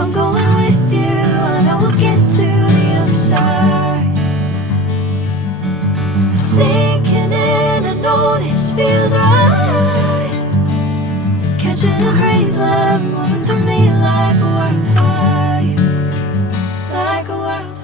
I'm going with you, I know we'll get to the other side. Sinking in, I know this feels right. Catching a crazy love, moving through me like a wildfire, like a wildfire.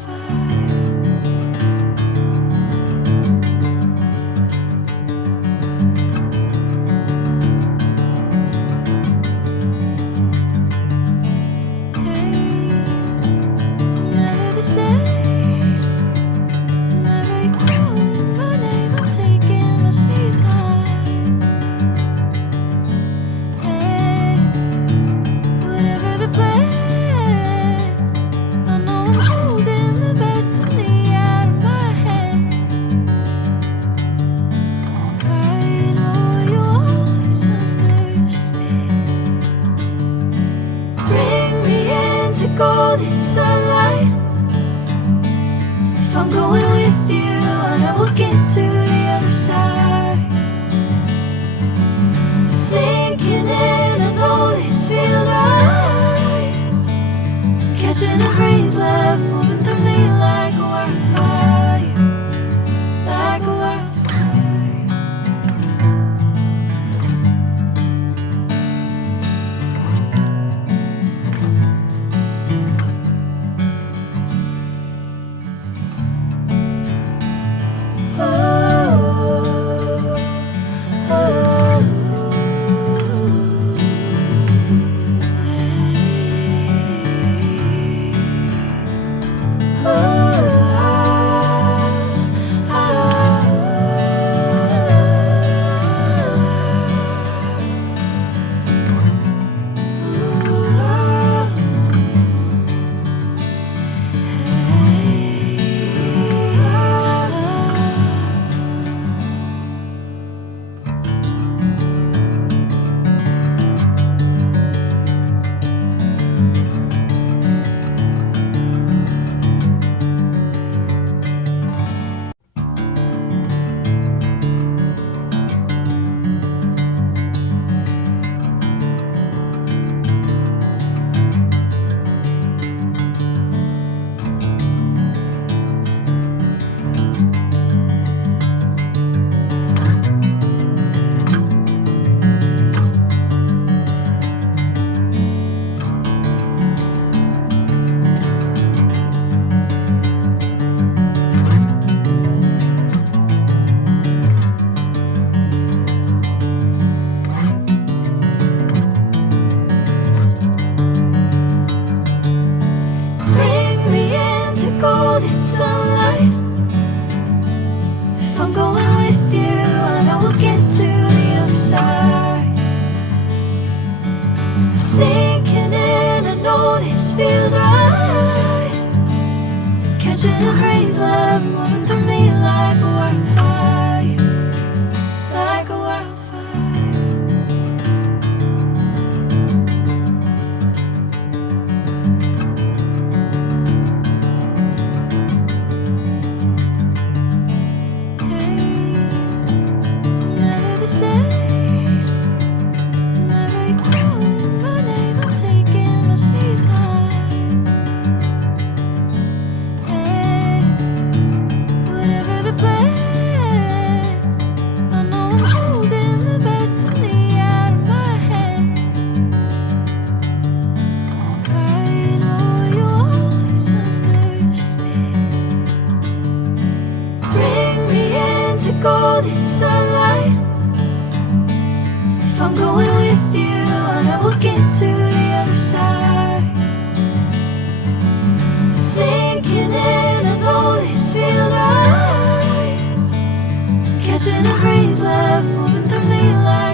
Golden sunlight. If I'm going with you, I know we'll get to the other side. Sinking in, I know this feels right. Catching a crazy love, moving through me like a wildfire, like a wildfire. Golden sunlight. If I'm going with you, I know we'll get to the other side. Sinking in, I know this feels right. Catching a crazy love, moving through me like a wildfire, like a wildfire. Golden sunlight. If I'm going with you, I know we'll get to the other side. Sinking in, I know this feels right. Catching a crazy love, moving through me like